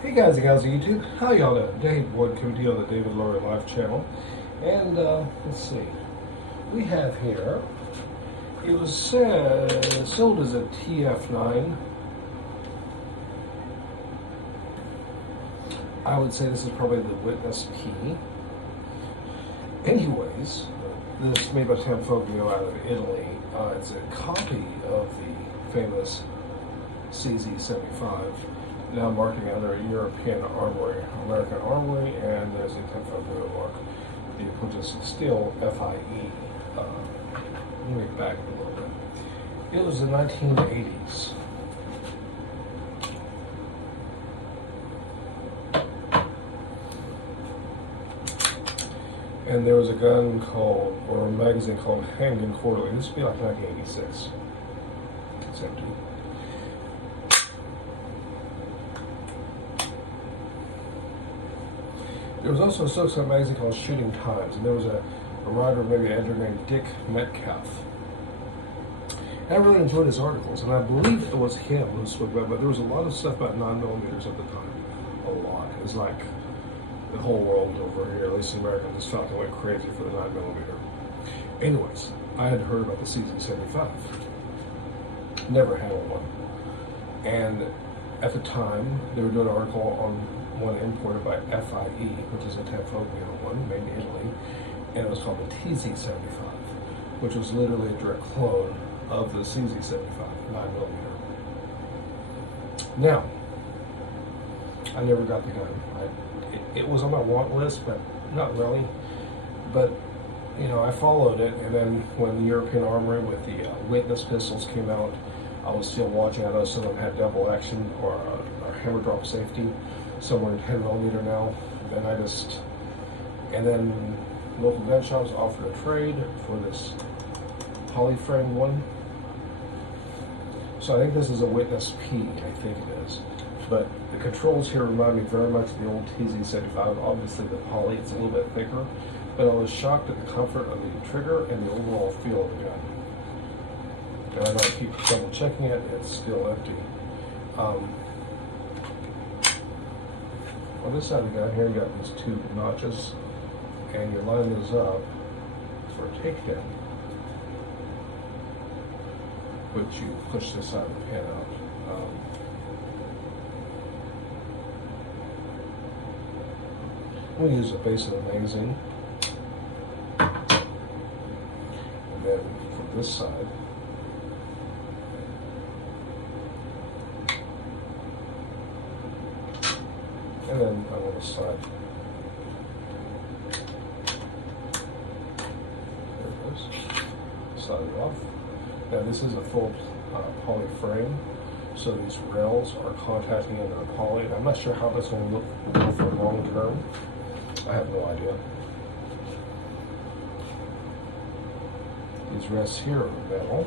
Hey guys and gals of YouTube, how y'all doing? Dave Wood coming to you on the David-Laurie-Life channel. And let's see, we have here, it was sold as a TF-9. I would say this is probably the Witness P. Anyways, this is made by Tanfoglio out of Italy. It's a copy of the famous CZ-75. Now marking under a European armory, American armory, and there's a Tanfoglio mark, which is still FIE. Let me back a little bit. It was the 1980s. And there was a gun called, or a magazine called Handgun Quarterly. This would be like 1986. It's empty. There was also a Soapstone magazine called Shooting Times, and there was a writer, maybe an editor named Dick Metcalf. And I really enjoyed his articles, and I believe it was him who spoke about, but there was a lot of stuff about 9mm at the time. A lot. It was like the whole world over here, at least in America, just felt went crazy for the 9mm. Anyways, I had heard about the CZ-75. Never had one. And at the time, they were doing an article on one imported by FIE, which is a Tanfoglio one, made in Italy, and it was called the TZ-75, which was literally a direct clone of the CZ-75, 9mm. Now, I never got the gun. It was on my want list, but not really. But, you know, I followed it, and then when the European Armory with the Witness pistols came out, I was still watching. I know some of them had double action or hammer drop safety. Some were in 10mm now. And then local gun shops offered a trade for this polyframe one. So I think this is a Witness P, I think it is. But the controls here remind me very much of the old TZ-75. Obviously the poly, it's a little bit thicker, but I was shocked at the comfort of the trigger and the overall feel of the gun. And I know I keep double checking it, it's still empty. On this side of the gun here, you got these two notches, and you line those up for a takedown, which you push this side of the pin out. We'll use the base of the magazine, and then from this side, and then on the side. There it goes. Slide it off. Now this is a full poly frame, so these rails are contacting into the poly. And I'm not sure how that's going to look for long term. I have no idea. These rests here are metal.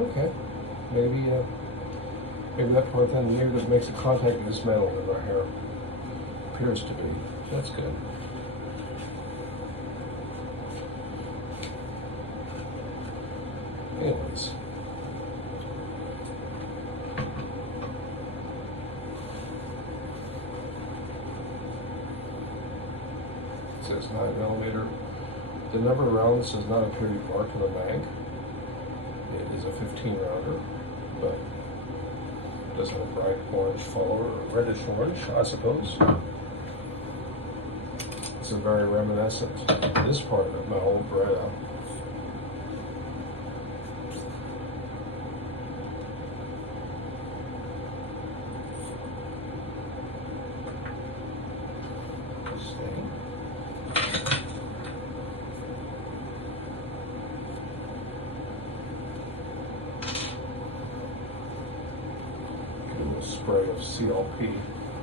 Okay, maybe that part then, maybe that makes a contact with this metal in our hair. Appears to be. That's good. Anyways. It says 9mm. The number of rounds does not appear to be marked on the mag. It is a 15 rounder, but does have a bright orange color, or reddish orange, I suppose. This is very reminiscent of this part of my old Beretta. Spray of CLP,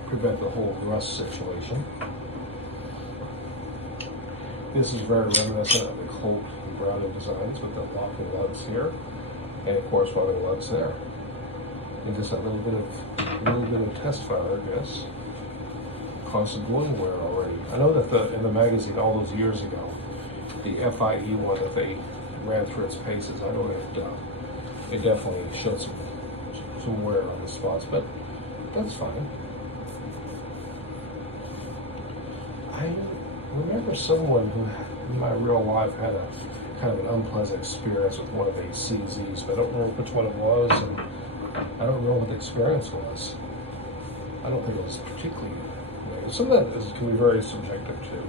prevent the whole rust situation. This is very reminiscent of the Colt and Browning designs with the locking lugs here and corresponding lugs there. And just that little bit of test fire, I guess. Constant glue wear already. I know that in the magazine all those years ago, the FIE one that they ran through its paces, I know that it definitely showed some wear on the spots, but that's fine. I remember someone who, in my real life, had a kind of an unpleasant experience with one of these CZs, but I don't remember which one it was, and I don't know what the experience was. I don't think it was particularly negative. Some of that can be very subjective too.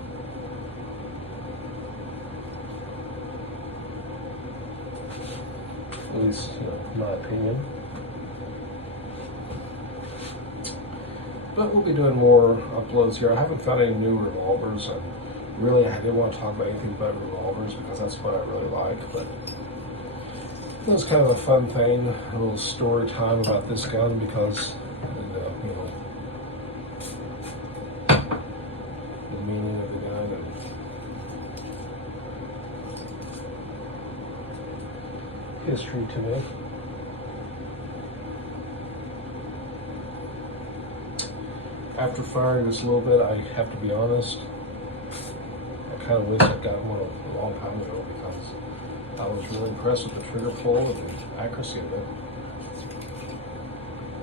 At least, in my opinion. But we'll be doing more uploads here. I haven't found any new revolvers, and really I didn't want to talk about anything but revolvers because that's what I really like. But it was kind of a fun thing, a little story time about this gun because, the meaning of the gun and history to me. After firing this a little bit, I have to be honest, I kind of wish I'd gotten one a long time ago because I was really impressed with the trigger pull and the accuracy of it.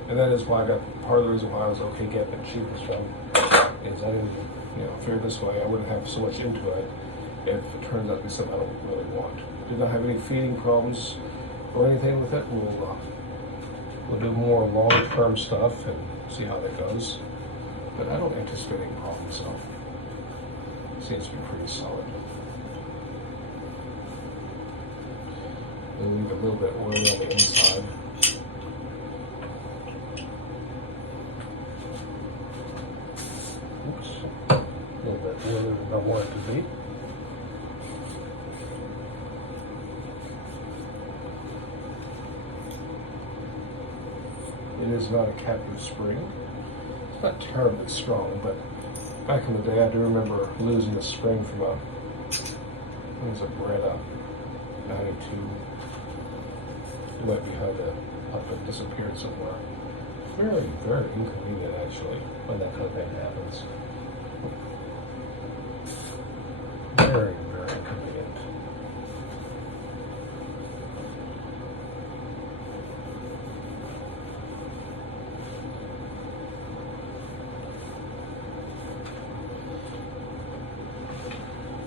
And that is why part of the reason why I was okay getting it cheapest from is I didn't, figure this way I wouldn't have so much into it if it turns out to be something I don't really want. Did not have any feeding problems or anything with it. We'll do more long-term stuff and see how that goes. But I don't anticipate any problems, so it seems to be pretty solid. We'll leave a little bit oily on the inside. Oops, a little bit oilier than I want it to be. It is not a captive spring. It's not terribly strong, but back in the day I do remember losing a spring from a Beretta 92. It went behind up and disappeared somewhere. Very, very inconvenient actually when that kind of thing happens. Very, very inconvenient.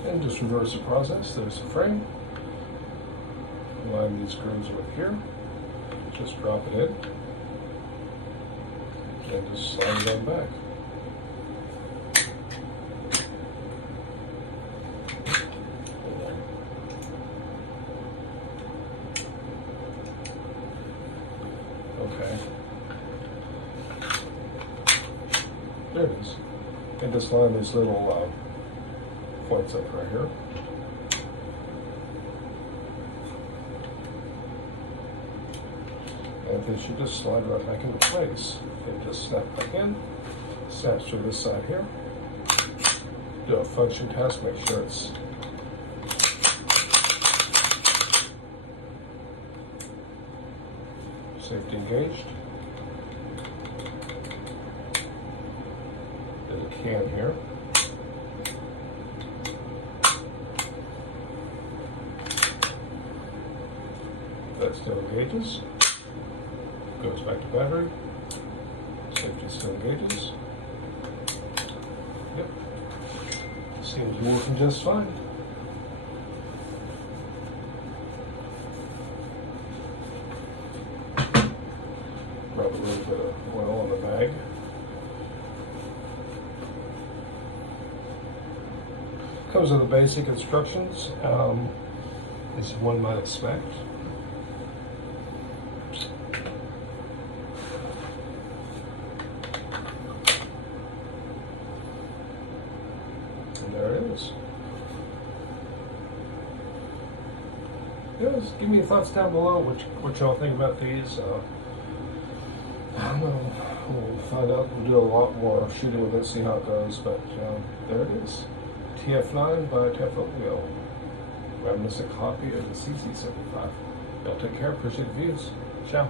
And just reverse the process. There's the frame. Line these screws with here. Just drop it in. And just slide it on back. Okay. There it is. And just line these little points up right here. And they should just slide right back into place. And just snap back in. Snaps through this side here. Do a function test, make sure it's safety engaged. There's a can here. That still engages. Goes back to battery. Safety still engages. Yep. Seems to be working just fine. Rub a little bit of oil on the bag. Comes with the basic instructions, as one might expect. And there it is. Just give me your thoughts down below, what y'all think about these. We'll find out. We'll do a lot more shooting with it, see how it goes. But there it is. TF-9 by Tanfoglio. Reminiscent copy of the CC75. Y'all take care. Appreciate the views. Ciao.